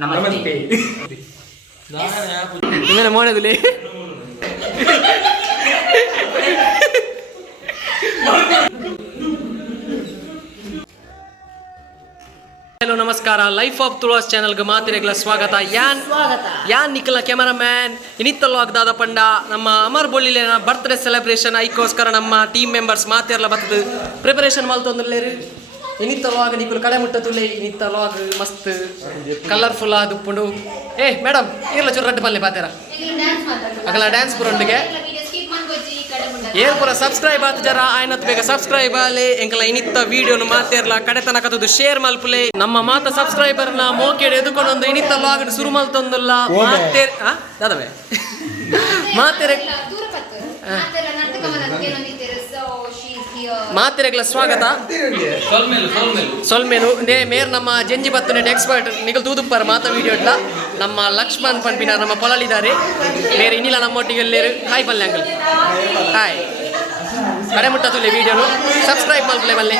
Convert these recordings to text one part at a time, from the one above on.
ನಮಸ್ತೆ. ನಿಮ್ಮನೆ ಮೋನದಲ್ಲಿ ಹಲೋ ನಮಸ್ಕಾರ, ಲೈಫ್ ಆಫ್ ತುಳಾಸ್ ಚಾನಲ್ಗೆ ಮಾತಿರೆಗಳ ಸ್ವಾಗತ. ಯಾನ್ ನಿಖಿಲ್ನ ಕ್ಯಾಮರಾಮ್ಯಾನ್ ಇನ್ನಿತ್ತಲ್ಲೋ ಆಗದಾದ ಪಂಡ ನಮ್ಮ ಅಮರ್ ಬೊಳ್ಳಿಲೇನ ಬರ್ತ್ಡೇ ಸೆಲೆಬ್ರೇಷನ್ ಐಕೋಸ್ಕರ ನಮ್ಮ ಟೀಮ್ ಮೆಂಬರ್ಸ್ ಮಾತಿರಲ್ಲ ಬರ್ತದೆ ಪ್ರಿಪರೇಷನ್ ಮಲ್ತೊಂದಿಲ್ಲೇರು. ಇನ್ನಿತ್ತಲ್ಲೋ ಆಗ ನಿಖಿಲ್ ಕಡೆ ಮುಟ್ಟತುಲೆ ಇನ್ನಿತ್ತಲ್ಲೋ ಆಗ ಮಸ್ತ್ ಕಲರ್ಫುಲ್ ಆದ ಉಪ್ಪುಂಡು. ಮೇಡಮ್ ಇರ್ಲ ಚೂರು ರಡ್ಡು ಪಲ್ಲೆ ಪಾತೇರ ಅಗಲ ಡ್ಯಾನ್ಸ್ ಪುರಂಡಿಗೆ ಏರ್ ಪೂರ ಸಬ್ಸ್ಕ್ರೈಬ್ ಆದ ಜರ ಆಯ್ನತ್ ಬೇಗ ಸಬ್ಸ್ಕ್ರೈಬ್ ಆಲೆ ಎಂಕಲ ಇನ್ನಿತ್ತ ವಿಡಿಯೋನು ಮಾತೇರ್ಲ ಕಡೆ ತನಕದ್ದು ಶೇರ್ ಮಲ್ಪುಲೆ. ನಮ್ಮ ಮಾತ ಸಬ್ಸ್ಕ್ರೈಬರ್ನ ಮೋಕೆಡ್ ಎದುಕೊಂಡೊಂದು ಇನ್ನಿತ್ತ ಲಾಗ್ ಶುರು ಮಲ್ತೊಂದುಲ್ಲ ಮಾತೇರ್ ದಾದವೇ ಮಾತೇರೆ ಮಾತಿರೆಗಳ ಸ್ವಾಗತ. ಸೊಲ್ಮೇಲು ನೇ ಮೇರ್ ನಮ್ಮ ಜಂಜಿ ಬತ್ತನೆ ಎಕ್ಸ್ಪರ್ಟ್ ನಿಗಲ್ ತೂದುಪ್ಪರ್ ಮಾತ ವಿಡಿಯೋ ಇಟ್ಲ ನಮ್ಮ ಲಕ್ಷ್ಮಣ್ ಪನ್ಪಿನ ನಮ್ಮ ಪೊಲಲಿದ್ದಾರೆ ಬೇರೆ ಇನ್ನಿಲ್ಲ ನಮ್ಮೊಟ್ಟಿಗೆ ಎಲ್ಲೇರು. ಹಾಯ್ ಪಲ್ಲೆ ಅಂಕಲ್, ಹಾಯ್. ಕಡೆ ಮುಟ್ಟತುಲೆ ವಿಡಿಯೋನು ಸಬ್ಸ್ಕ್ರೈಬ್ ಮಲ್ಪಲೆ ಬಲ್ಲೆ.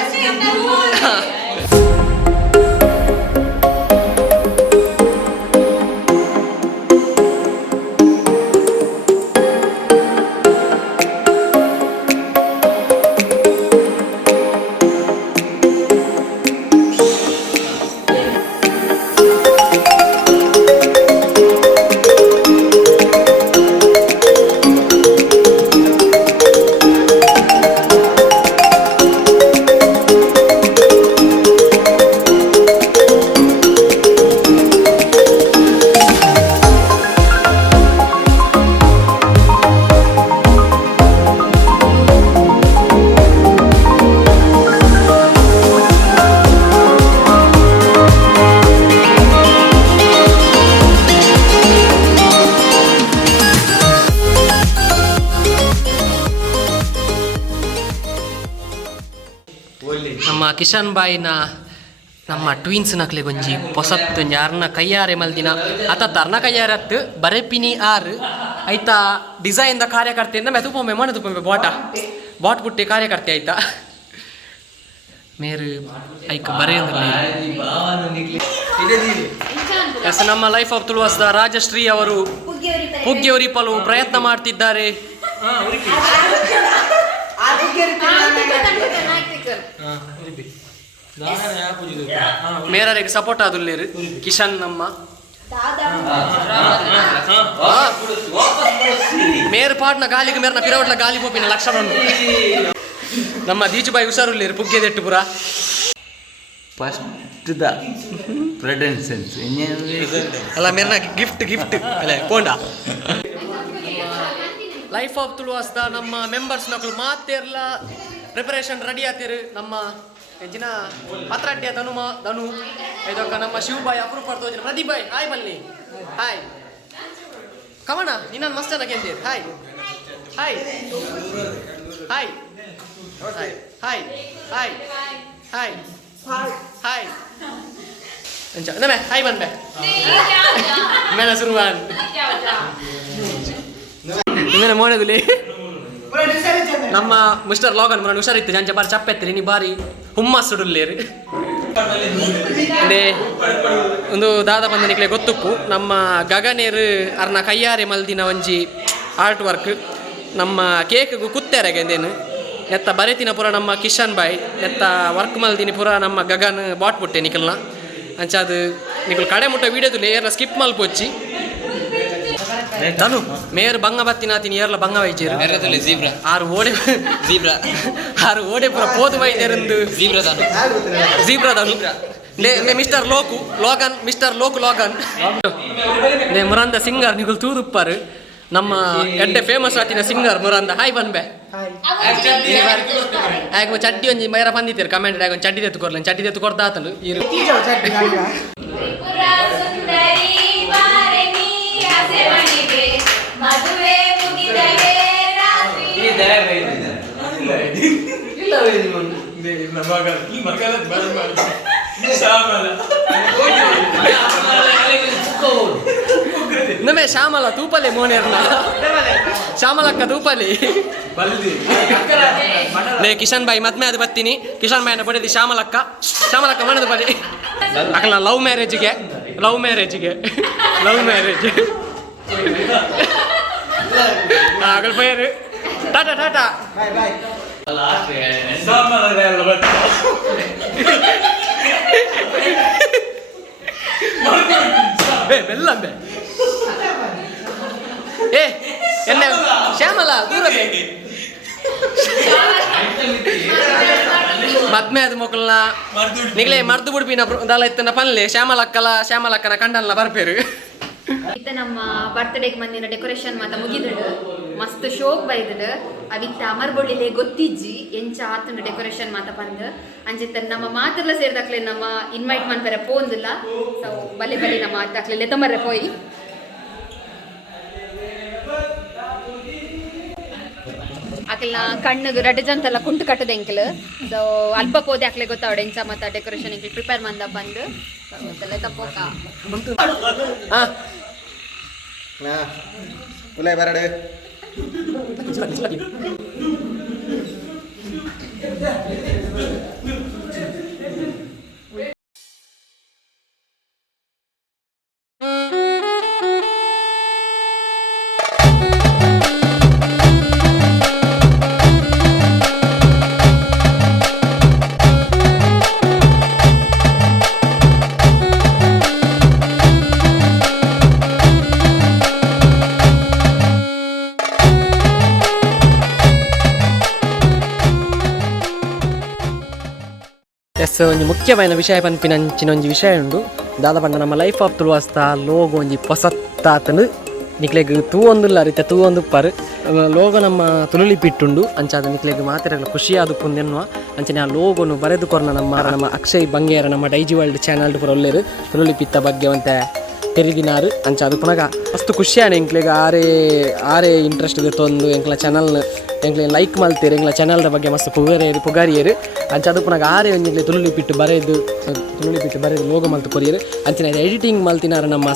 ನಮ್ಮ ಕಿಶನ್ ಬಾಯಿನ ನಮ್ಮ ಟ್ವಿನ್ಸ್ ನಕ್ಲೆ ಗೊಂಜಿ ಹೊಸತ್ತೊಂಜಿ ಅರ್ನ ಕೈಯಾರೆ ಮಲ್ದಿನ ಅತ್ತ ಅರ್ನ ಕೈಯಾರೆ ಹತ್ತು ಬರೆಪಿನಿ ಆರು ಆಯ್ತಾ ಡಿಸೈನ್ದ ಕಾರ್ಯಕರ್ತೆಯಿಂದ ಮೆತುಪೊಮ್ಮೆ ಮನೆ ತುಪ್ಪೊಮ್ಮೆ ಬಾಟ್ ಪುಟ್ಟಿ ಕಾರ್ಯಕರ್ತೆ ಆಯ್ತಾ ಮೇರು ಐಕ ಬರೆಯೊಂದಿಲ್ಲ. ಎಸ್ ನಮ್ಮ ಲೈಫ್ ಆಫ್ ತುಳುವಸ್ದ ರಾಜಶ್ರೀ ಅವರು ಪುಗ್ಗೆ ಉರಿಪಲು ಪ್ರಯತ್ನ ಮಾಡ್ತಿದ್ದಾರೆ. ಮೇರರಿಗೆ ಸಪೋರ್ಟ್ ಆದುಲ್ಲೇರು ಕಿಶನ್ ನಮ್ಮ ಮೇರ್ ಪಾಟ್ನ ಗಾಲಿಗೆ ಮೇರ್ನ ಪಿರವಟ್ಲ ಗಾಲಿ ಪೋಪಿನ ಲಕ್ಷಣ ನಮ್ಮ ದೀಚುಬಾಯಿ ಹುಷಾರುಲ್ಲೇರು ಪುಗ್ಗೆದೆಟ್ಟು ಪುರ ಫಸ್ಟ್ ದ ಪ್ರೆಸೆನ್ಸ್ ಅಲ್ಲ ಮೇರ್ನ ಗಿಫ್ಟ್ ಅಲ್ಲ ಪೋಂಡ. ಲೈಫ್ ಆಫ್ ತುಳುವಸ್ದ ನಮ್ಮ ಮೆಂಬರ್ಸ್ ನಕಲು ಮಾತೇರ್ಲ ಪ್ರಿಪರೇಷನ್ ರೆಡಿ ಆತಿರು. ನಮ್ಮ ಎಂಜಿನ ಪತ್ರಡ್ಯ ಧನು ಇದೊಕ್ಕ ನಮ್ಮ ಶಿವಬಾಯಿ ಅಪ್ರೂವ್ ಪಡ್ತೋಜಿನ ಪ್ರದೀಪ್ ಬಾಯ್ ಹಾಯ್ ಬನ್ನಿ. ಹಾಯ್ ಕಮಣ ನಿನ್ನ ಮಸ್ತ್ ಅನ್ನ ಕೇಂದ್ರ. Hi hi hi hi hi hi hi ನಮೆ ಹಾಯ್ ಬನ್ಬೆ ಮೇನ ಶುರುವಾನ್ ನಿಮ್ಮನೆ ಮೋನದಲ್ಲಿ ನಮ್ಮ ಮಿಸ್ಟರ್ ಲಾಗನ್ ಮನ ಹುಷಾರಿತ್ತು ಜಂಚ ಬಾರಿ ಚಪ್ಪೆತ್ತಿರಿ ನೀ ಬಾರಿ ಹುಮ್ಮಸ್ಸುಡುಲ್ಲೇರು ಒಂದು ದಾದ ಬಂದ ನಿಕ್ಲೆ ಗೊತ್ತುಪ್ಪು ನಮ್ಮ ಗಗನೇರು ಅರ್ನ ಕೈಯಾರೆ ಮಲ್ದಿನ ಒಂಜಿ ಆರ್ಟ್ ವರ್ಕ್ ನಮ್ಮ ಕೇಕ್ಗೂ ಕುತ್ತೇರೆಗೆಂದೇನು ಎತ್ತ ಬರೆತಿನ ಪುರ ನಮ್ಮ ಕಿಶನ್ ಬಾಯ್ ಎತ್ತ ವರ್ಕ್ ಮಲ್ದಿನಿ ಪುರ ನಮ್ಮ ಗಗನ್ ಬಾಟ್ ಪುಟ್ಟೆ ನಿಖಲ್ನ ಅಂಚ ಅದು ನಿಖಲ್ ಕಡೆ ಮುಟ್ಟ ವೀಡಿಯೋದು ಏರ್ಲ ಸ್ಕಿಪ್ ಮಲ್ಪೊಚ್ಚಿ ಧನು ಮೇಯರ್ ಬಂಗ ಬತ್ತಿನಾತಿನಿ ಏರ್ಲ ಬಂಗ ವೈದ್ಯರು ಆರು ಓಡೆ ಪುರ ಪೋದು ವೈದ್ಯರಂದು ಜೀಬ್ರಾ ಧನು ಮಿಸ್ಟರ್ ಲೋಕು ಲಾಗನ್ ಮುರಂದ ಸಿಂಗರ್ ನಿಗುಲ್ ತೂದುಪ್ಪರು ನಮ್ಮ ಎಡ್ಡೆ ಫೇಮಸ್ ಆತಿನ ಸಿಂಗರ್ ಮುರಂದ ಹಾಯ್ ಬನ್ಬೆ ಆಗ ಚಡ್ಡಿ ಒಂಜಿ ಮೈರ ಬಂದಿತ್ತೀರಿ ಕಮೆಂಟ್ ಆಗ ಒಂದು ಚಡ್ಡಿ ತೆತ್ತುಕೊರ್ಲ ಚಡ್ಡಿ ತೆತ್ತು ಕೊಡ್ತಾ ಆತಲು ನಮೇ ಶ್ಯಾಮಲ ತೂಪಲೆ ಮೋನೇರ್ನ ಶ್ಯಾಮಲಕ್ಕ ತೂಪಲಿ ನೇ ಕಿಶನ್ ಬಾಯಿ ಮದ್ಮೆ ಅದು ಬರ್ತೀನಿ ಕಿಶನ್ ಬಾಯಿನ ಪಡೆದಿ ಶ್ಯಾಮಲಕ್ಕ ಮಣದು ಬಲಿ ಅಕಲ ಲವ್ ಮ್ಯಾರೇಜ್ಗೆ ಲವ್ ಮ್ಯಾರೇಜ್ಗೆ ಲವ್ ಮ್ಯಾರೇಜ್ ಆಗಲ್ ಬೈರು ಟಾಟಾ ಟಾಟಾ ಬೆಲ್ಲಂಬೆ ಏ ಎನ್ನ ಶ್ಯಾಮಲ ದೂರ ಮದ್ಮೆ ಅದು ಮೊಕ್ಕಲ್ನ ನಿಗ್ಲೇ ಮರ್ದು ಬಿಡ್ಬಿನ ದಾಲ ಇತ್ತನ ಪನ್ಲೆ ಶ್ಯಾಮಲಕ್ಕನ ಕಂಡಲ್ನ ಬರ್ಪೇರು ಇತ್ತ ನಮ್ಮ ಬರ್ತ್ಡೇಗೆ ಮಂದಿನ ಡೆಕೋರೇಷನ್ ಮಾತ ಮುಗಿದಳು ಮಸ್ತ್ ಶೋಕ್ ಬೈದಳು ಅವಿತ್ತ ಅಮರ್ ಬೊಳ್ಳಿಲೆ ಗೊತ್ತಿಜ್ಜಿ ಎಂಚ ಆತನ ಡೆಕೋರೇಷನ್ ಮಾತ ಬಂದು ಅಂಚಿತ್ತ ನಮ್ಮ ಮಾತೆಲ್ಲ ಸೇರಿದಾಕ್ಲೆ ನಮ್ಮ ಇನ್ವೈಟ್ ಮಾಡ್ತಾರೆ ಪೋಂದಿಲ್ಲ ಸೊ ಬಲೆ ಬಲೆ ನಮ್ಮ ಆತಾಕ್ಲೆ ಲೆತಮರ್ರೆ ಪೋಯಿ ಆಕಲ್ನ ಕಣ್ಣಿಗೆ ರೆಡ್ ಜಂತೆಲ್ಲ ಕುಂಟು ಕಟ್ಟದ ಎಂಕಲ್ ಸೊ ಅಲ್ಪ ಪೋದೆ ಆಕ್ಲೆ ಗೊತ್ತಾವಡ ಎಂಚ ಮತ್ತು ಡೆಕೋರೇಷನ್ ಎಂಕಲ್ ಪ್ರಿಪೇರ್ ಮಂದ ಬಂದು ಗೊತ್ತಲ್ಲ ತಪ್ಪೋಕ ಉಲೈ ಬರಡು ಎಸ್ ಒಂಜಿ ಮುಖ್ಯమైన ವಿಷಯ ಪನ್ಪಿನಂಚಿನ ಒಂಜಿ ವಿಷಯ ಉಂಡು ದಾದ ಪಂಡ ನಮ್ಮ ಲೈಫ್ ಆಫ್ ತುಳುವಸ್ತ ಲೋಗೋ ಒಂಜಿ ಪೊಸತ್ತಾತನು ನಿಕ್ಲೆಗ್ ತೂವೊಂದುಲ್ಲ ರೀತಿಯ ತೂವೊಂದುಪ್ಪರು ಲೋಗೋ ನಮ್ಮ ತುಳುಲಿ ಪಿಟ್ಟುಂಡು ಅಂಚಾದ ನಿಕ್ಲೆಗ್ ಮಾತಿರಲ್ಲ ಖುಷಿ ಆದುಪ್ಪುಂದೆನ್ನುವ ಅಂಚನೆ ಆ ಲೋಗೋನು ಬರೆದು ಕೊರ್ನ ನಮ್ಮ ಅಕ್ಷಯ್ ಬಂಗೇರ ನಮ್ಮ ಡೈಜಿ ವರ್ಲ್ಡ್ ಚಾನಲ್ ಪುರ ಒಲ್ಲೆರು ತುಳುಲಿ ಪಿತ್ತ ಬಗ್ಗೆ ಅಂತೆ ತೆರಿದಿನಾರು ಅಂಚ ಅದು ಪುನಗ ಮಸ್ತ್ ಖುಷಿಯಾನೆ ಎಂಕ್ಲೆಗ್ ಆರೇ ಇಂಟ್ರೆಸ್ಟ್ ತೊಂದು ಎಂಕ್ಲ ಚಾನಲ್ ಎಂಕ್ಲೆ ಲೈಕ್ ಮಲ್ತೀರಿ ಎಂಕ್ಲ ಚಾನಲ್ದ ಬಗ್ಗೆ ಮಸ್ತ್ ಪುಗಾರಿಯರು ಅಂಚ ಅದು ಪುನಗ ಆರೇ ಒಂಜಿಗ್ಲೆ ತುಳುಲಿ ಪಿಟ್ಟು ಬರೆದು ಲೋಗೋ ಮಲ್ತು ಕೊರಿಯರು ಅಂಚಿನ ಎಡಿಟಿಂಗ್ ಮಲ್ತಿನಾರು ನಮ್ಮ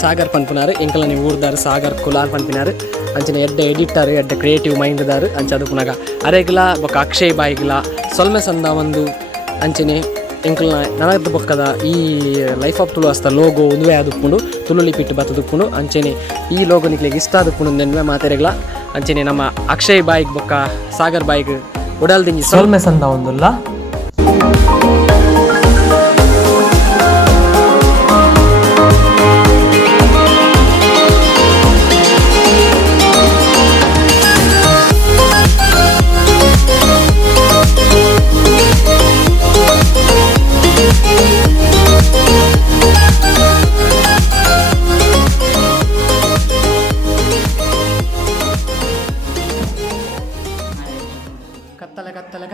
ಸಾಗರ್ ಪನ್ಪುನಾರು ಎಂಕಲ ನೀವು ಊರ್ದಾರು ಸಾಗರ್ ಕುಲಾರ್ ಪನ್ಪಿನಾರು ಅಂಚಿನ ಎಡ್ಡ ಎಡಿಟರ್ ಎಡ್ಡ ಕ್ರಿಯೇಟಿವ್ ಮೈಂಡ್ದಾರು ಅಂಚ ಅದು ಪುನಗ ಅರೆಗ್ಲ ಬೊಕ್ಕ ಅಕ್ಷಯ್ ಬಾಯಿಗ್ಲ ಸೊಲ್ಮೆ ಸಂದ ಒಂದು ಅಂಚನೆ ಎಂಕಲ್ನ ನನಗದ್ದು ಬೊಕ್ಕದ ಈ ಲೈಫ್ ಆಫ್ ತುಳು ಅಸ್ತ ಲೋಗೋ ಉದುವೆ ಆದುಪ್ಪುಂಡು ತುಳುಲಿ ಪಿಟ್ಟು ಬತ್ತದುಪ್ಪುಂಡು ಅಂಚೆನೆ ಈ ಲೋಗೋ ನಿಕ್ಲೆಗೆ ಇಷ್ಟ ಆದುಪ್ಪುಂಡು ನೆನ್ವೆ ಮಾತೆರೆಗ್ಲ ಅಂಚೆನೆ ನಮ್ಮ ಅಕ್ಷಯ್ ಬಾಯಿಗೆ ಬೊಕ್ಕ ಸಾಗರ್ ಬಾಯಿಗೆ ಉಡಲ್ದಿಂಗಿ ಸೊಲ್ಮೆ ಸಂದ ಒಂದುಲ್ಲ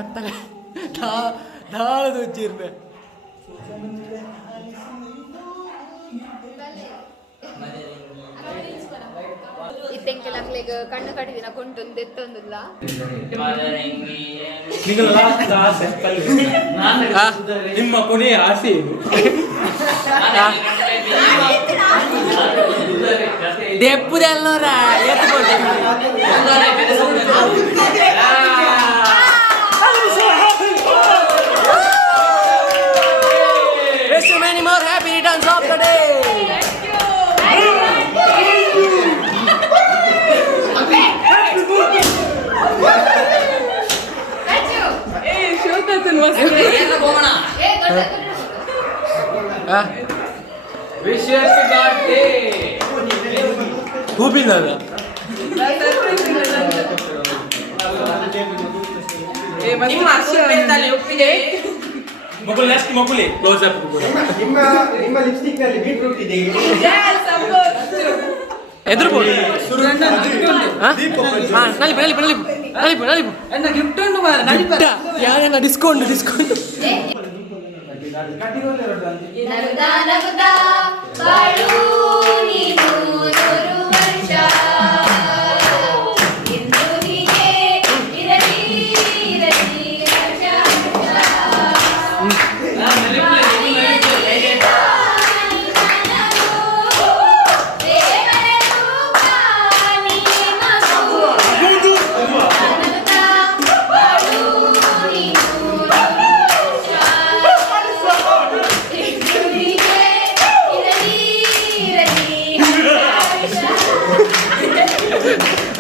ಕತ್ತಲೆ ದಾಳದು ಉಜ್ಜಿರ್ಬೆ ಇತ್ತೆಂಕೆಲಕ್ಲೆಗ್ ಕಣ್ಣು ಕಟ್ಟಿದಿನ ಕೊಂಟೊಂದು ಎತ್ತೊಂದಿಲ್ಲ ನಿಮ್ಮ ಕೊನೆಯ ಆಸೆ ದೆಪ್ಪುದೆಲ್ಲೋರ Wish you many more happy returns of the day. Wish you happy birthday. Who been there? ಮಗುಲೆ ಕ್ಲೋಸ್ ಅಪ್ ನಿಮ್ಮ ಲಿಪ್ಸ್ಟಿಕ್ ನಲ್ಲಿ ಬೀಟ್ರೂಟ್ ಇದೆ ಎದುರುಬೋದು ಯಾರನ್ನ ಡಿಸ್ಕೌಂಟ್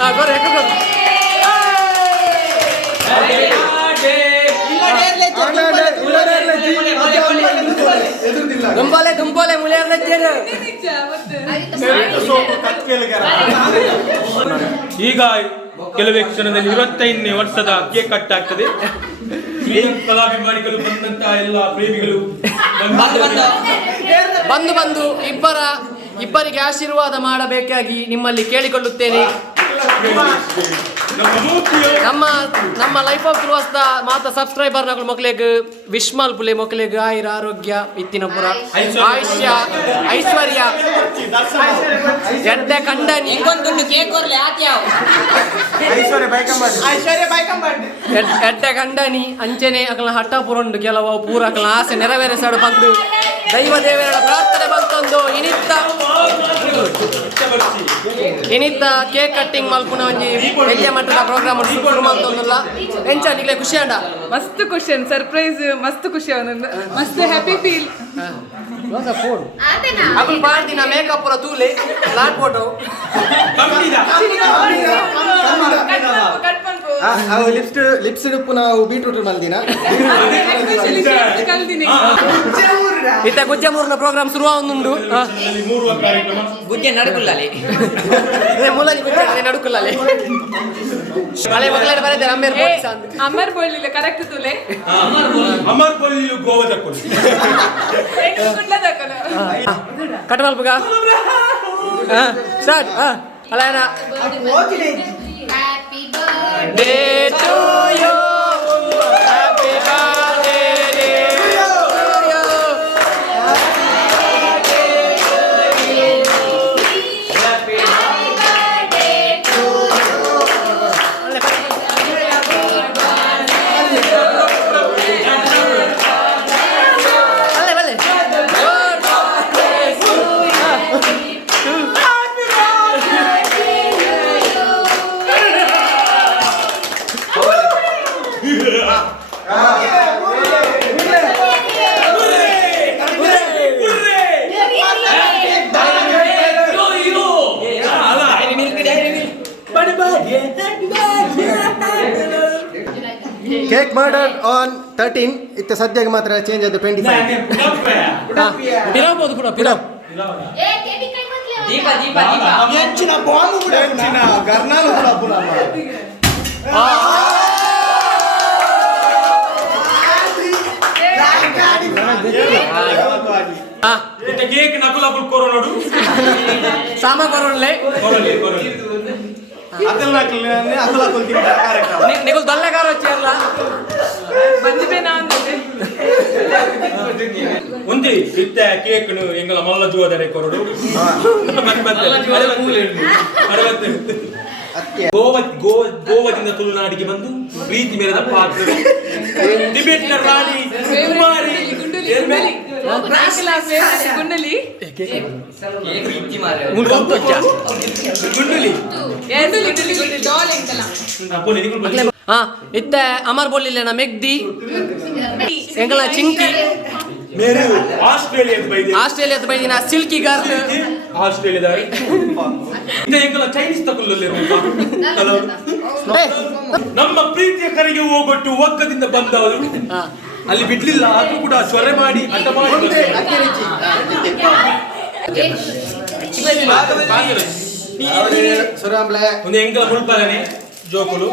ಗೊರೆ ದುಂಬೋಲೆ ದುಂಬೋಲೆ ಮುಳಿಯರ್ಲಜ್ಜೇರು ಈಗ ಕೆಲವೇ ಕ್ಷಣದಲ್ಲಿ 25ನೇ ವರ್ಷದ ಕೇಕ್ ಕಟ್ ಆಗ್ತದೆ. ಈ ಕಲಾಭಿಮಾನಿಗಳು ಬಂದಂತಹ ಎಲ್ಲ ಪ್ರೇಮಿಗಳು ಬಂದು ಇಬ್ಬರಿಗೆ ಆಶೀರ್ವಾದ ಮಾಡಬೇಕಾಗಿ ನಿಮ್ಮಲ್ಲಿ ಕೇಳಿಕೊಳ್ಳುತ್ತೇನೆ. ನಮ್ಮ ಲೈಫ್ ಆಫ್ ತುಳುವಸ್ದ ಮಾತ ಸಬ್ಸ್ಕ್ರೈಬರ್ ನಗಳು ಮಕ್ಕಳಿಗೆ ವಿಶ್ಮಾಲ್ ಪುಲೆ ಮಕ್ಕಳಿಗೆ ಆಯುರ ಆರೋಗ್ಯ ಇತ್ತಿನ ಪುರ ಆಯುಷ್ಯ ಐಶ್ವರ್ಯ ಎಡ್ಡೆ ಕಂಡನಿ ಎಡ್ಡೆ ಕಂಡನಿ ಅಂಚನೆ ಅಕಲ ಹಠ ಪುರಂಡು ಕೆಲವು ಪೂರ ಅಕಲ ಆಸೆ ನೆರವೇರಿಸಾಡು ಬಂದು ದೈವ ದೇವರ ಪ್ರಾರ್ಥನೆ ಬಂತೊಂದು ಇನಿತ್ತ ಕೇಕ್ ಕಟ್ಟಿಂಗ್ ಮಲ್ಪುನ ಒಂಜಿ ಎಲ್ಲಿಯ ಮಟ್ಟದ ಪ್ರೋಗ್ರಾಮ್ ಶುರು ಮಾಡ್ತೊಂದಿಲ್ಲ ಎಂಚ ನಿಗ್ಲೆ ಖುಷಿ ಅಂಡ ಮಸ್ತ್ ಖುಷಿ ಸರ್ಪ್ರೈಸ್ ಮಸ್ತ್ ಖುಷಿ ಅವನೊಂದು ಮಸ್ತ್ happy feel phone Akal ಬಾರ್ದಿನ makeup ಪುರ ತೂಲೆ ಲಾಟ್ ಫೋಟೋ ಲಿಪ್ಸ್ ಪುನಃ ಬೀಟ್ರೂಟ್ ಮಲ್ದಿನ ಇತ್ತ ಗುಜ್ಜಮೂರ್ನ ಪ್ರೋಗ್ರಾಮ್ ಶುರು ಆವೊಂದುಂಡು ಗುಜ್ಜೆ ನಡುಕುಲ್ಲಲಿ ಮೂಲಂಜಿ ಗುಜ್ಜೆ ನಡುಕುಲ್ಲಲಿ ಹಳೆ ಮಕ್ಕಳ ಬರದೆ ಅಮರ್ ಬೋಲಿಲ್ಲ ಕರೆಕ್ಟ್ ತುಲೆ ಅಮರ್ ಕೊಲ್ಲಿಲು ಗೋವಾದ ಕೊಲ್ಲಿ ಕಟ್ ಮಲ್ಪುಗ ಸ್ಟಾರ್ಟ್ ಅಲ್ಲ happy day to you happy cake ಮರ್ಡರ್ ಆನ್ 13 ಇತ್ತ ಸದ್ಯಕ್ಕೆ ಮಾತ್ರ ಚೇಂಜ್ ಆದ 25 ಪಿರಾಬೋದು ಕೂಡ ಪಿರಾಬ್ ದೀಪ ದೀಪ ದೀಪ ಹೆಚ್ಚಿನ ಬಾಂಬ್ ಕೂಡ ಹೆಚ್ಚಿನ ಗರ್ನಾಲು ಕೂಡ ಪುನಃ ಇತ್ತ ಕೇಕ್ ನಕುಲಾಪುಲ್ ಕೊರೋನಡು ಸಾಮ ಕೊರೋನ್ಲೆ ನಿಗುಲ್ ದೊಲ್ಲೆಗಾರ వచ్చేర్ಲ ಬಂದಿದ್ದೇನಾ ಅಂದ್ರೆ ಒಂದೇ ಇತ್ತ ಕೇಕ್ನು ಎಂಗಲ ಮಲ್ಲ ಜುವದರೆ ಕೊರಡು ಗೋವದಿಂದ ತುಳುನಾಡಿಗೆ ಬಂದು ಪ್ರೀತಿ ಮೇರೆದ ಪಾತ್ರ ಟಿಬೆಟ್ನ ರಾಣಿ ಕುಮಾರಿ ಗುಂಡಲಿ ಇತ್ತ ಅಮರ್ ಬೋಲಿಲ್ಲ ಮೆಗ್ದಿ ಎಂಗಲ ಚಿಂಕಿ ಆಸ್ಟ್ರೇಲಿಯಾದ ಬೈದಿನ ಸಿಲ್ಕಿ ಗಾರ್ಲ್ ಆಸ್ಟ್ರೇಲಿಯಾದ ಎಂಗಲ ಚೈನೀಸ್ ತಗೊಳ್ಳಲಿ ನಮ್ಮ ಪ್ರೀತಿಯ ಕರೆಗೆ ಹೋಗೊಟ್ಟು ಒಗ್ಗದಿಂದ ಬಂದವರು ಅಲ್ಲಿ ಬಿಡ್ಲಿಲ್ಲ ಆದ್ರೂ ಕೂಡ ಸ್ವರೆ ಮಾಡಿ ಅಡ್ಡ ಮಾಡಿ ಒಂದು ಎಂಕಲ ಮುಳ್ಪದನೆ ಜೋಕುಲು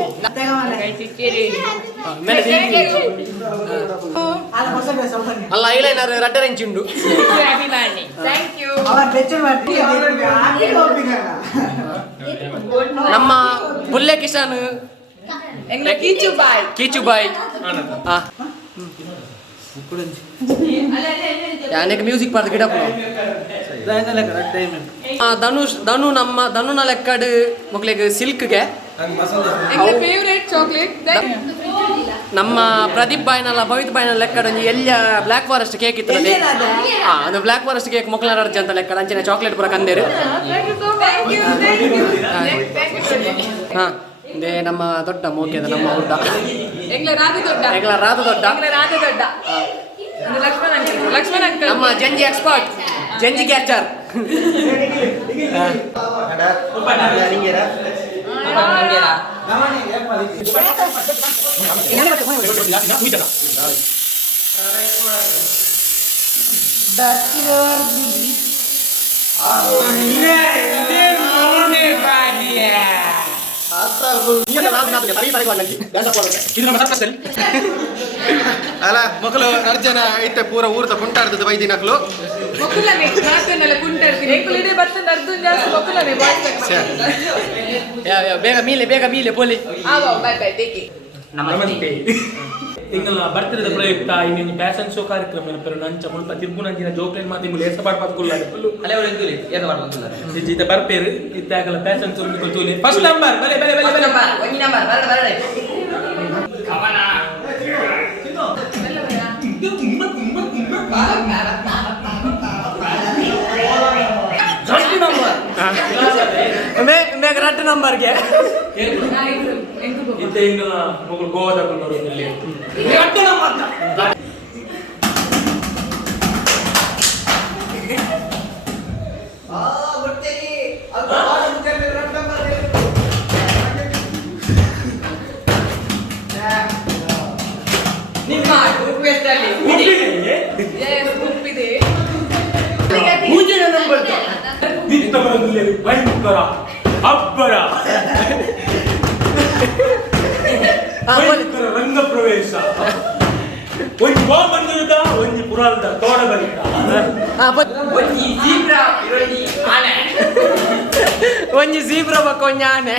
ಅಲ್ಲ ಐಲೈನರ್ ರಡ್ಡರೆಂಚುಂಡು ನಮ್ಮ ಬುಲ್ಲೆ ಕಿಶನ್ ಕೀಚು ಬಾಯ್ ಯಾನೆಗೆ ಮ್ಯೂಸಿಕ್ ಪಾಡ್ದು ಗಿಡ ಧನುನ ಲೆಕ್ಕಡ್ ಮಕ್ಳಿಗೆ ಸಿಲ್ಕ್ಗೆ ಫೇವರೇಟ್ ಚಾಕ್ಲೇಟ್ ನಮ್ಮ ಪ್ರದೀಪ್ ಬಾಯ್ನಲ್ಲ ಭವಿತ್ ಬಾಯ್ನಲ್ಲ ಲೆಕ್ಕಡ್ ಒಂಜಿ ಎಲ್ಲ ಬ್ಲ್ಯಾಕ್ ಫಾರೆಸ್ಟ್ ಕೇಕ್ ಇತ್ತಲ್ಲಿ ಅದು ಬ್ಲ್ಯಾಕ್ ಫಾರೆಸ್ಟ್ ಕೇಕ್ ಮೊಕ್ಲ ಅರ್ಜಿ ಅಂತ ಲೆಕ್ಕಡ ಅಂಚನೆ ಚಾಕ್ಲೇಟ್ ಪೂರ ಕಂದೇರು ಇದೇ ನಮ್ಮ ದೊಡ್ಡ ಮೋಕೆದ ನಮ್ಮ ಹುಡ್ಡ ಎಗ್ಲ ರಾದು ದೊಡ್ಡ ಲಕ್ಷ್ಮಣ್ ಅಂಕಲ್ ನಮ್ಮ ಜಂಜಿ ಎಕ್ಸ್ಪರ್ಟ್ ಜಂಜಿ ಕ್ಯಾಚರ್ ಇದು ನಮ್ಮ ಸರ್ಕಸ್ ಅಲ್ಲ ಮಕ್ಕಳು ಅರ್ಜನ ಐತೆ ಪೂರ ಊರ್ದ ಕುಂಟಾಡ್ತದೆ ಬೈದಿನಕ್ಲು ಮಕ್ಕಳನೆ ನಾಲ್ಕನ್ನೆಲ್ಲ ಕುಂಟಾಡ್ತೀನಿ ಎಂಕುಲು ಇಡೀ ಬರ್ತಂದು ಅರ್ಧ ಜಾಸ್ತಿ ಮಕ್ಕಳನೆ ಬೇಗ ಮೀಲೆ ಬೋಲಿ ಬಾಯ್ ಬಾಯ್ ಟೇಕ್ ನಮಸ್ತೆ ಇಂಗಲ ಬರ್ತಡೇ ಪ್ರಯುಕ್ತ ಇನ್ನೊಂದು ಫ್ಯಾಷನ್ ಶೋ ಕಾರ್ಯಕ್ರಮ ನಂಚ ಮುಲ್ಪ ತಿರ್ಗುನಂಚಿನ ಜೋಕ್ಲೇನ್ ಮಾತಿ ಮುಲೆ ಎಸಪಾಡ್ ಪಾತ್ಕೊಳ್ಳಾರೆ ಫುಲ್ಲು ಇಜ್ಜಿತ ಬರ್ಪೇರು ಇತ್ತಾಗಲ ಫ್ಯಾಷನ್ ಶೋ ಕೊಲ್ತೂಲೆ ಫಸ್ಟ್ ನಂಬರ್ ಬಲೆ ಬಲೆ ಬಲೆ ಬಲೆ ಒಂಜಿ ನಂಬರ್ ಬರಡೆ ರಟ್ಟು ನಂಬರ್ಗೆ ಇತ್ತೆ ಇಂಗಲ ಮಗಳು ಗೋವಾದ ಬರೋದಿಲ್ಲ ರಟ್ಟು ನಂಬರ್ ನಿಮ್ಮ ರಿಕ್ವೆಸ್ಟ್ ಅಲ್ಲಿ ಉಪ್ಪಿದೆ ಪೂಜೆನ ನಂಬರ್ ದಿತ್ತ ಬರೋದಿಲ್ಲ ಭಯಂಕರ ಅಬ್ಬರ ಭಯಂಕರ ರಂಗ ಪ್ರವೇಶ ಒಂಜಿ ಗೋಮಂದಿರದ ಒಂಜಿ ಪುರಾಲ್ದ ತೋಡ ಬರಿತ ಒಂಜಿ ಜೀಬ್ರಾ ಇರೋಜಿ ಆನೆ ಒಂಜಿ ಜೀಬ್ರ ಬಕ್ಕ ಒಂಜಿ ಆನೆ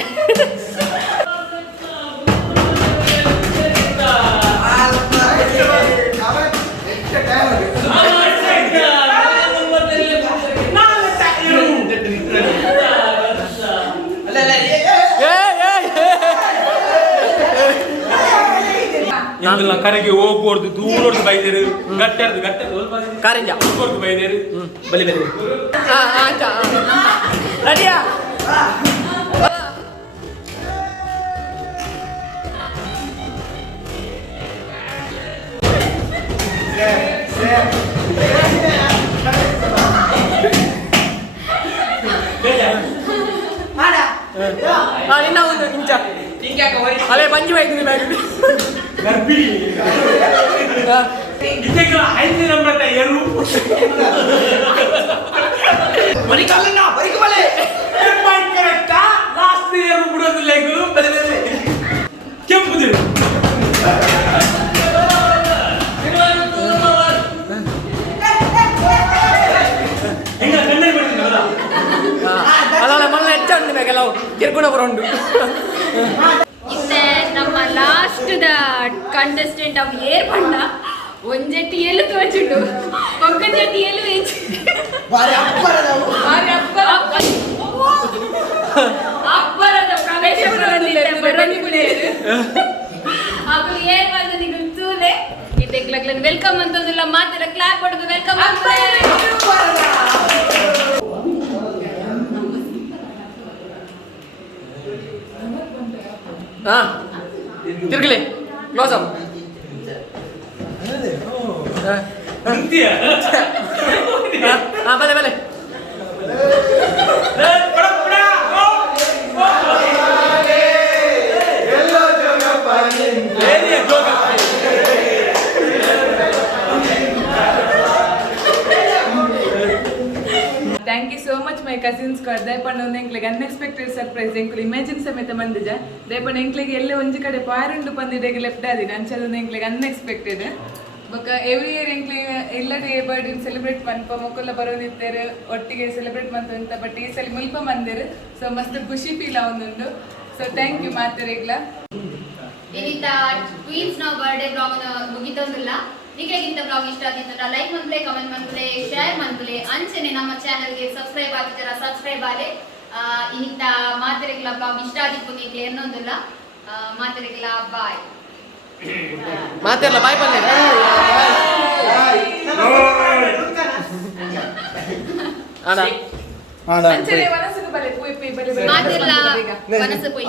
ಇಂಗಲ ಕರೆಗೆ ಹೋಗ್ಬೋರ್ದು ದೂರದ್ದು ಬೈದೇರು ಗಟ್ಟರ್ದು ಕಾರಿಂಜ ಹೋಗ್ಬೋರ್ದು ಬೈದೇರು ಬಲಿ ಬಲಿ ರೆಡಿಯಾ ಇನ್ನ ಒಂದು ಇಂಚ ಅಲೆ ಬಂಜಿ ಬೈತೀನಿ ಬ್ಯಾಗ್ ಗರ್ಭಿಣಿ ಇದೆಲ್ಲ 5 ನಂಬರ್ ಏರು ಮರಿಕಲ್ಲನ್ನ ಬರಿಕಬಲೆ ಕರೆಕ್ಟ ಲಾಸ್ಟ್ ಏರು ಬಿಡೋದಿಲ್ಲ ಇಗಳು ಬಲೆ ಬಲೆ ಕೆಂಪುದಿರು ಹೆಂಗ ಕಣ್ಣಲ್ಲಿ ಬಿಡ್ತೀನಲ್ಲ ಅಲ್ಲ ಮಲ್ಲ ಹೆಚ್ಚ ಉಂಟು ಕೆಲವು ಕಿರ್ಗುಣ ಬರೋಂಡು ಇತ್ತೆ ನಮ್ಮ last the contestant of air ಪಂಡ ಒಂಜೆಟ್ಟಿ ಎಲ್ಲಿ ತೋಚಿಟ್ಟು ಒಕ್ಕ ಜಟ್ಟಿ ಎಲ್ಲಿ ವೇಚಿ ಅಪ್ಪರದ ಪ್ರವೇಶಪುರದಲ್ಲಿ ಅವು ಏರ್ ಬಂದ ನಿಗು ತೂಲೆ ಇದೆಗ್ಲಗ್ಲನ್ ವೆಲ್ಕಮ್ ಅಂತಂದಿಲ್ಲ ಮಾತ್ರ ಕ್ಲಾಪ್ ಹೊಡೆದು ವೆಲ್ಕಮ್ ಹಾ ತಿರ್ಗಲಿ ಕ್ಲೋಸ್ ಅಪ್ ಅಂತೀಯ ಹಾ ಬಲೆ ಬಲೆ thank you so much my cousins ದಯಪಂಡ ಒಂದು ಎಂಕ್ಲಿಗೆ ಅನ್ಎಕ್ಸ್ಪೆಕ್ಟೆಡ್ ಸರ್ಪ್ರೈಸ್ ಎಂಕ್ಲು ಇಮ್ಯಾಜಿನ್ ಸಮೇತ ಬಂದಿದ್ದೆ ದಯಪಂಡ ಎಂಕ್ಲಿಗೆ ಎಲ್ಲೇ ಒಂಜಿ ಕಡೆ ಪಾರುಂಡು ಬಂದಿದ್ದೆಗೆ ಲೆಫ್ಟ್ ಆದಿನ ಅಂಚದೊಂದು ಎಂಕ್ಲಿಗೆ ಅನ್ಎಕ್ಸ್ಪೆಕ್ಟೆಡ್ ಬೊಕ್ಕ ಎವ್ರಿ ಇಯರ್ ಎಂಕ್ಲಿಗೆ ಇಲ್ಲದೆ ಬರ್ಡೇ ಸೆಲೆಬ್ರೇಟ್ ಮನ್ಪ ಮಕ್ಕಳ ಬರೋದಿದ್ದಾರೆ ಒಟ್ಟಿಗೆ ಸೆಲೆಬ್ರೇಟ್ ಮಂತ ಬಟ್ ಈ ಸಲ ಮುಲ್ಪ ಮಂದಿರು ಸೊ ಮಸ್ತ್ ಖುಷಿ ಫೀಲ್ ಆವೊಂದುಂಡು ಸೊ ಥ್ಯಾಂಕ್ ಯು ಮಾತೆರೆಗ್ಲ ಇನ್ನಿತ ಟ್ವೀನ್ಸ್ ನಾವು ಬರ್ಡೇ ಬ್ಲಾಗ್ ಮುಗಿತೊಂದಿಲ್ಲ ನಿಗಲಿಗಿಂತ ಬ್ಲಾಗ್ ಇಷ್ಟ ಆಗಿದ್ರೆ ಲೈಕ್ ಮನ್ಪ್ಲೆ ಕಮೆಂಟ್ ಮನ್ಪ್ಲೆ ಶೇರ್ ಮನ್ಪ್ಲೆ ಅಂಚನೆ ನಮ್ಮ ಚಾನಲ್ಗೆ ಸಬ್ಸ್ಕ್ರೈಬ್ ಆಗಿದ್ದೀರಾ ಸಬ್ಸ್ಕ್ರೈಬ್ ಆಲೆ ಇನ್ನಿತ ಮಾತೆರೆಗ್ಲ ಬ್ಲಾಗ್ ಇಷ್ಟ ಆಗಿತ್ತು ನಿಗ್ಲೆ ಅನ್ನೊಂದಿಲ್ಲ ಮಾತೆರೆಗ್ಲ ಬಾಯ್ ಮಾತೆಲ್ಲ ಬಾಯ್ ಬನ್ನಿ ಅಣ್ಣ ಅಂಚನೆ ಮನಸ್ಸಿಗೆ ಬಲೆ ಪೂಯ್ ಬಲೆ ಮಾತೆಲ್ಲ ಮನಸ್ಸು ಪೋಯಿ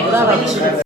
ಇಲ್ಲ